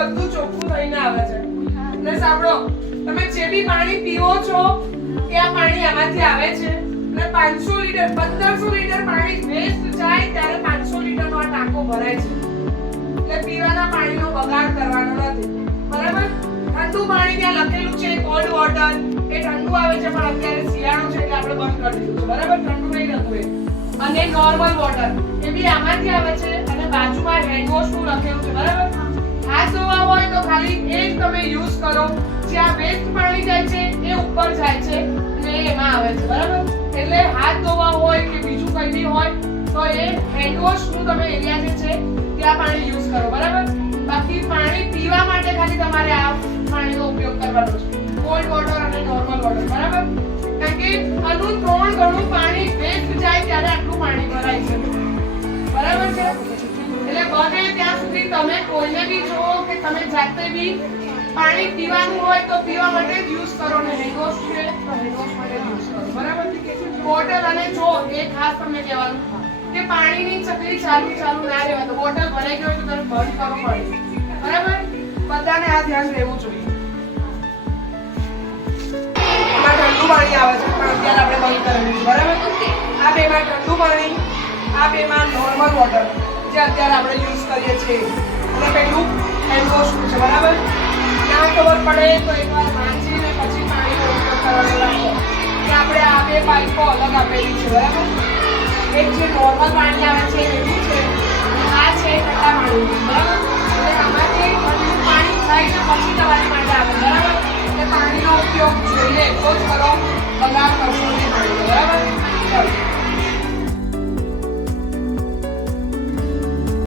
બધું ચોખ્ખું થઈને આવે છે. અને સાંભળો, તમે જે બી પાણી પીવો છો એ આ પાણી આમાંથી આવે છે. અને 500 લીટર 1500 લીટર પાણી વેસ્ટ જાય ત્યારે 500 લીટરનો આ ટાંકો ભરાય છે. એટલે પીવાના પાણીનો બગાડ કરવાનો નથી. બરાબર? ઠંડુ પાણી ત્યાં લખેલું છે કોલ્ડ વોટર, એ ઠંડુ આવે છે પણ અત્યારે શિયાળો છે એટલે આપણે બંધ કરી દીધું છે. બરાબર? ઠંડુ નહીં લખવું એ. અને નોર્મલ વોટર એ બી આમાંથી આવે છે. અને બાજુમાં હેન્ડ વોશ નું લખેલું છે. બરાબર? હાથ ધોવા હોય તો ખાલી એ જ તમે યુઝ કરો. જ્યાં વેસ્ટ પાણી જાય છે એ ઉપર જાય છે અને એમાં આવે છે. બરાબર? એટલે હાથ ધોવા હોય કે બીજું કંઈ બી હોય તો એ હેન્ડ વોશ નું તમે એરિયા જે છે ત્યાં પાણી યુઝ કરો. બરાબર? બાકી પાણી પીવા માટે ખાલી તમારે આ પાણીનો ઉપયોગ કરવાનો છે. કોલ્ડ વોટર અને નોર્મલ વોટર. બરાબર? કારણ કે આનું 3 ગણું પાણી વેસ્ટ જાય ત્યારે આટલું પાણી ભરાય છે. બરાબર છે? એટલે બને ત્યાં સુધી તમે કોઈને બી જો કે તમે જાતે બી પાણી પીવાનું હોય તો પીવા માટે જ યુઝ કરો ને હેન્ડ વોશ છે તો હેન્ડ વોશ માટે યુઝ કરો. બરાબર? બોટલ અને જો એ ખાસ તમને કહેવાનું કે પાણીની ચકલી ચાલુ ના રહેવા તો બોટલ ભરાઈ ગયો તો તમે બંધ કરવો પડે. બરાબર? બધાને આ ધ્યાન રહેવું જોઈએ. એમાં ઠંડુ પાણી આવે છે પણ અત્યારે આપણે બંધ કરેલું છે. બરાબર? આ બેમાં ઠંડુ પાણી, આ બેમાં નોર્મલ વોટર જે અત્યારે આપણે યુઝ કરીએ છીએ. અને પેલું હેન્ડ વોશ છે. બરાબર? ના ખબર પડે તો એકવાર વાંચીને પછી પાણીનો ઉપયોગ કરવાનો રાખો કે આપણે આ બે પાઇપો અલગ આપેલી છે. બરાબર? એક જે નોર્મલ પાણી આવે છે એવું છે, આ છે ઠંડા પાણી. બરાબર? એટલે આમાંથી ઠંડુ પાણી થઈને પછી તમારી માટે આવે. બરાબર? એટલે પાણીનો ઉપયોગ જોઈએ એટલો જ કરો, બગાડ કરશો નહીં પાણીનો.